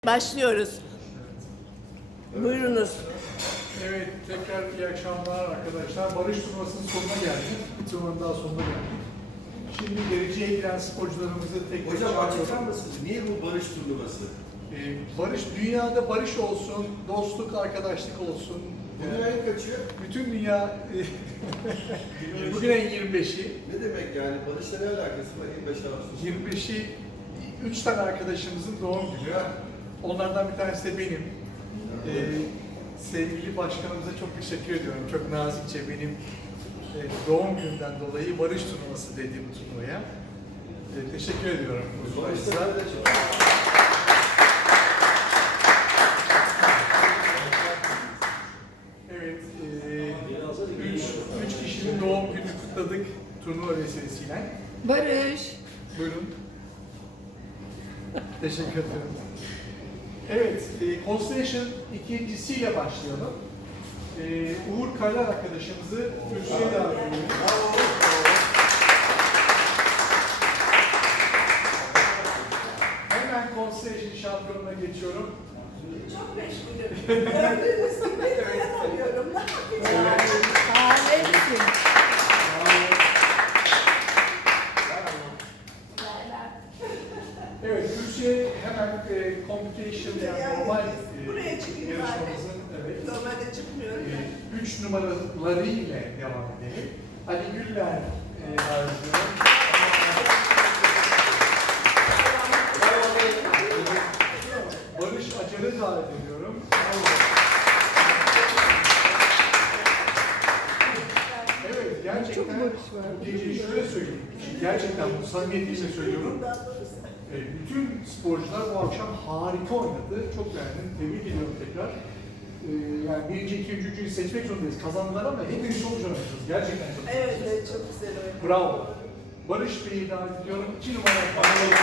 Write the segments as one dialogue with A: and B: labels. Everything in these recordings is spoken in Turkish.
A: Başlıyoruz. Buyurunuz.
B: Evet, tekrar iyi akşamlar arkadaşlar. Barış turnuvasının sonuna geldik. Bir turnuvanın daha sonuna geldik. Şimdi dereceye giren sporcularımızı tek tek
C: Hocam açıklar mısınız? Niye bu barış turnuvası?
B: Barış, dünyada barış olsun, dostluk, arkadaşlık olsun.
C: Bugün ayın kaçıyor?
B: Bütün dünya, bugün ayın 25'i.
C: Ne demek yani? Barışla ne alakası var? 25 Ağustos.
B: 25'i 3 tane arkadaşımızın doğum günü. Onlardan bir tanesi de benim. Sevgili başkanımıza çok teşekkür ediyorum. Çok nazikçe benim doğum günümden dolayı barış turnuvası dediğim turnuvaya. Teşekkür ediyorum. Evet, üç kişinin doğum gününü kutladık turnuva vesilesiyle.
A: Barış.
B: Buyurun. Teşekkür ederim. Evet, Constellation ikincisiyle başlayalım. Uğur Kaylar arkadaşımızı kürsüye davet ediyoruz. Hemen Constellation şampiyonuna geçiyorum.
D: Çok meşgulüm. Gördüğünüz gibi dayanamıyorum. Ne yapacağım?
A: Aletsin.
B: Evet, kürsüye hemen competition yani normal
D: Buraya çıkayım
B: yarışmamızın
D: ben de. Normalde çıkmıyorum.
B: 3 numaraları ile devam edelim. Ali Güller harcıyor. Barış Acar'ı davet ediyorum. Evet, gerçekten bu geceyi şöyle söyleyeyim. Gerçekten bu samimiyetle söylüyorum. Bütün sporcular bu akşam harika oynadı. Çok beğendim. Tebrik ediyorum tekrar. Yani birinci, ikinci, üçüncüyü seçmek zorundayız. Kazandılar ama hepimiz çok oynadınız. Gerçekten çok güzel.
D: Evet, evet, çok güzel oyun.
B: Bravo. Barış Bey'i davet ediyorum. 2 numara Barış.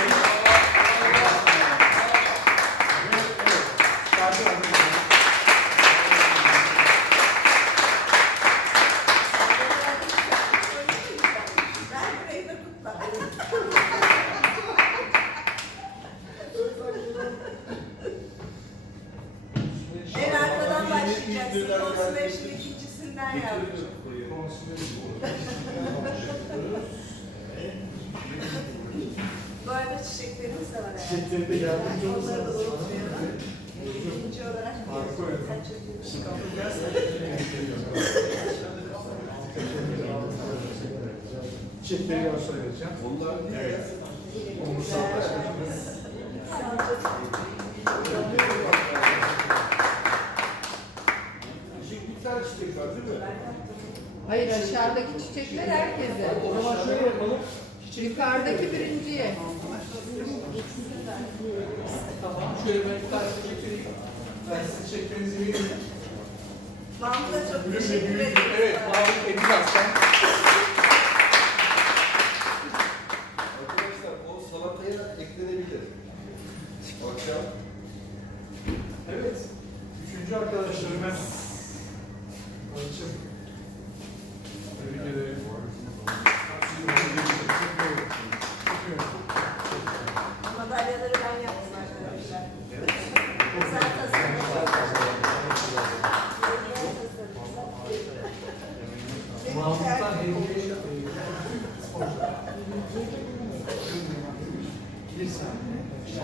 D: Ben burayı da kutlarım. En arkadan başlayacaksın. Consolation ikincisinden yapacağım. Bu arada çiçeklerimiz de var.
B: Çiçekleri de yardımcı olursanız.
D: Onları da unutmayalım. İkinci olarak
B: Harika oyun.
D: sen çözülmüşsün.
B: Çiçekleri yana söyleyeceğim.
C: Onlar
B: Evet. Umursal Başkanımız.
C: bir tane çiçek var değil mi?
A: Hayır, aşağıdaki çiçekler herkese.
B: O zaman şöyle yapalım.
A: Yukarıdaki birinciye.
B: Tamam. Şöyle ben bir tane çiçek vereyim. Ben size çiçeklerinizi vereyim.
D: Mahmut'a çok
B: Büyük
D: teşekkür
B: büyük.
D: ederim.
B: Evet. Mahmut Edilaz'dan.
C: Arkadaşlar o salataya eklenebilir. Akşam.
B: Evet. Üçüncü arkadaşlarımız. Barış'ım. Tebrik ederim.
D: Madalyaları ben yaptım arkadaşlar. Güzel tasarım.
B: Mahmut'tan hediye sporcular. Bir saniye.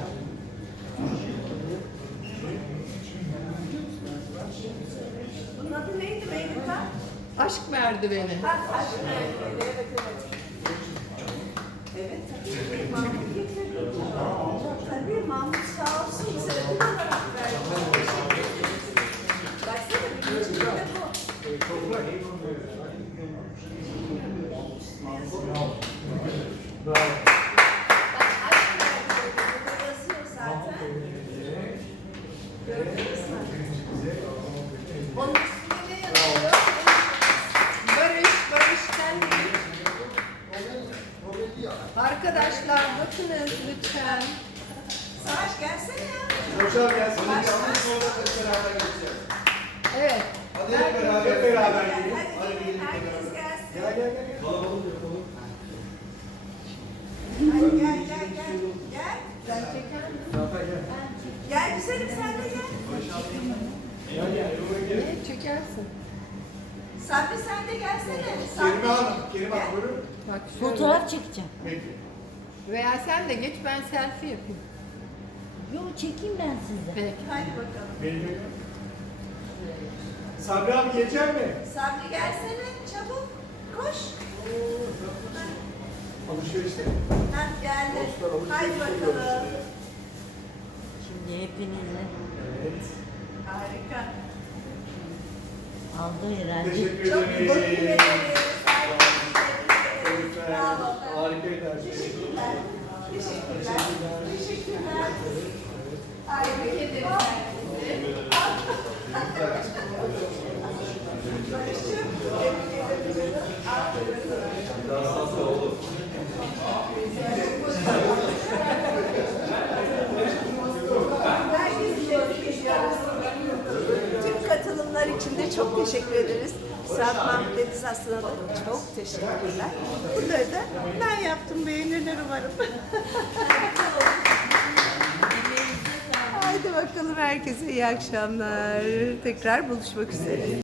D: Bunun adı neydi Meylika?
A: Aşk merdiveni.
D: Ha, aşk merdiveni. Evet, evet. Evet, tabii. Mahmut getirdi. Tabii, Mahmut sağ olsun. Sebep olarak verdi. Baksana, birinci de bu.
B: Toprak. Bravo.
D: Bak, aşk merdiveni. Burada yazıyor zaten. Gördünüz mü? Onun üstünde ne yazıyor?
A: Barış kendini. Arkadaşlar bakınız lütfen.
D: Savaş gelsene ya.
B: Hocam gelsin.
C: Hadi sonra hep beraber geçeceğiz.
A: Evet.
C: Hadi hep beraber.
B: Hep beraber
D: Hadi
B: yiyelim.
D: gelin, herkes gelsin.
B: Gel gel gel.
C: Kalabalık yapalım.
D: Hadi gel. Gel.
A: Sen çeker misin?
B: Zaten gel.
D: Gel güzelim sen de gel.
A: Ne çekersin?
D: Sabri sen de gelsene.
B: Kerime Hanım, Kerime Hanım buyurun.
A: Bak şöyle.
E: Fotoğraf çekeceğim.
B: Peki.
A: Veya sen de geç ben selfie yapayım.
E: Yo çekeyim ben size.
A: Peki.
D: Hadi bakalım.
B: Benim. Sabri abi gelecek mi?
D: Sabri gelsene çabuk. Koş.
B: Alışverişte.
D: Heh geldi. Haydi bakalım.
E: Şimdi hepinizi
B: Evet.
D: Harika.
E: aldı herhalde.
B: Teşekkür
D: Çok teşekkür
B: ederim.
D: ederiz.
B: Tebrikler.
D: Bravo.
B: Harikaydı her şey.
D: Teşekkürler. Teşekkürler. Teşekkürler. Ay, tebrik ederiz. Barış'cığım, tebrik ederim.
C: Daha sağ olun.
D: Herkesi tebrik ediyoruz. Tüm katılımlar için de çok teşekkür ederiz. Suat Mahmut Deniz Aslan'a da çok teşekkürler. Bunları da ben yaptım, beğenirler umarım. Haydi bakalım herkese iyi akşamlar. Tekrar buluşmak üzere.